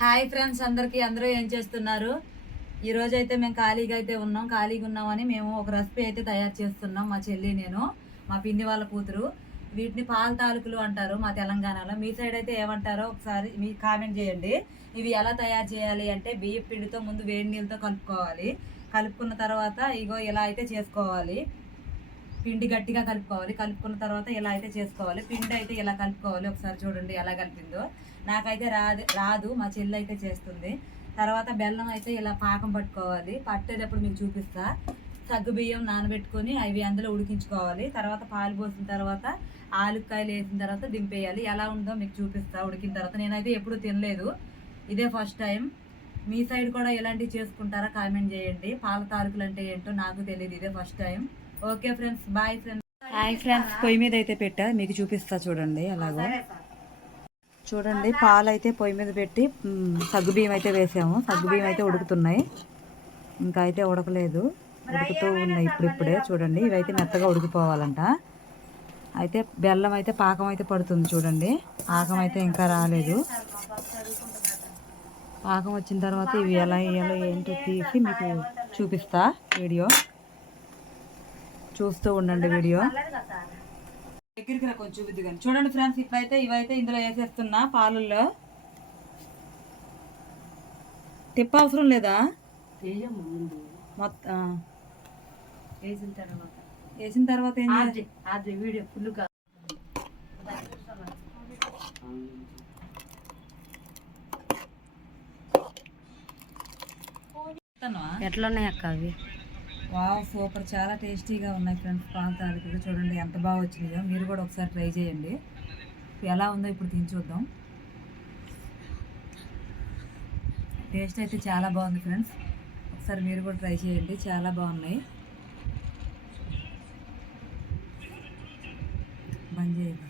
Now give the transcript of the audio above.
Hi friends, అందరూ ఏం చేస్తున్నారు? ఈ రోజు అయితే మేము ఖాళీగా ఉన్నామని మేము ఒక రెసిపీ అయితే తయారు చేస్తున్నాం. మా చెల్లి నేను, మా పిన్ని వాళ్ళ కూతురు. వీటిని పాల తాలూకులు అంటారు మా తెలంగాణలో. మీ సైడ్ అయితే ఏమంటారో ఒకసారి మీ కామెంట్ చేయండి. ఇవి ఎలా తయారు చేయాలి అంటే, బియ్యం పిండితో ముందు వేడి నీళ్ళతో కలుపుకోవాలి. కలుపుకున్న తర్వాత ఇగో ఇలా అయితే చేసుకోవాలి. పిండి గట్టిగా కలుపుకోవాలి. కలుపుకున్న తర్వాత ఇలా అయితే చేసుకోవాలి. పిండి అయితే ఇలా కలుపుకోవాలి. ఒకసారి చూడండి ఎలా కలిపిందో. నాకైతే రాదు, మా చెల్లి అయితే చేస్తుంది. తర్వాత బెల్లం అయితే ఇలా పాకం పట్టుకోవాలి. పట్టేటప్పుడు మీకు చూపిస్తా. సగ్గు బియ్యం నానబెట్టుకొని అవి అందులో ఉడికించుకోవాలి. తర్వాత పాలు పోసిన తర్వాత ఆలుకాయలు వేసిన తర్వాత దింపేయాలి. ఎలా ఉందో మీకు చూపిస్తా ఉడికిన తర్వాత. నేనైతే ఎప్పుడూ తినలేదు, ఇదే ఫస్ట్ టైం. మీ సైడ్ కూడా ఎలాంటివి చేసుకుంటారా కామెంట్ చేయండి. పాల తాలూకులు అంటే ఏంటో నాకు తెలియదు, ఇదే first time. Okay friends, bye friends. Hi friends, పొయ్యి మీద అయితే పెట్టా, మీకు చూపిస్తా చూడండి. అలాగో చూడండి, పాలు అయితే పొయ్యి మీద పెట్టి సగ్గుబియ్యం అయితే వేసాము. సగ్గుబియ్యం అయితే ఉడుకుతున్నాయి, ఇంకా అయితే ఉడకలేదు, ఉడుకుతూ ఉన్నాయి ఇప్పుడిప్పుడే. చూడండి, ఇవైతే మెత్తగా ఉడికిపోవాలంట. అయితే బెల్లం అయితే పాకం అయితే పడుతుంది చూడండి. పాకం అయితే ఇంకా రాలేదు. పాకం వచ్చిన తర్వాత ఇవి ఎలా వేయాలో ఏంటో తీసి మీకు చూపిస్తా. వీడియో చూస్తూ ఉండండి. వీడియో దగ్గరికి రా కొంచెం చూపిద్ది కానీ. చూడండి ఫ్రెండ్స్, ఇవైతే ఇందులో వేసేస్తున్నా పాలల్లో. తిప్ప అవసరం లేదా? మొత్తం వేసిన తర్వాత ఏం చేయాలి? వీడియో ఫుల్గా ఎట్లా ఉన్నాయి అక్క అవి? వావ్, సూపర్, చాలా టేస్టీగా ఉన్నాయి ఫ్రెండ్స్. పాల తాలికలు చూడండి ఎంత బాగా వచ్చినాయో. మీరు కూడా ఒకసారి ట్రై చేయండి. ఎలా ఉందో ఇప్పుడు తిని చూద్దాం. టేస్ట్ అయితే చాలా బాగుంది ఫ్రెండ్స్. ఒకసారి మీరు కూడా ట్రై చేయండి, చాలా బాగున్నాయి. బంద్ చేయండి.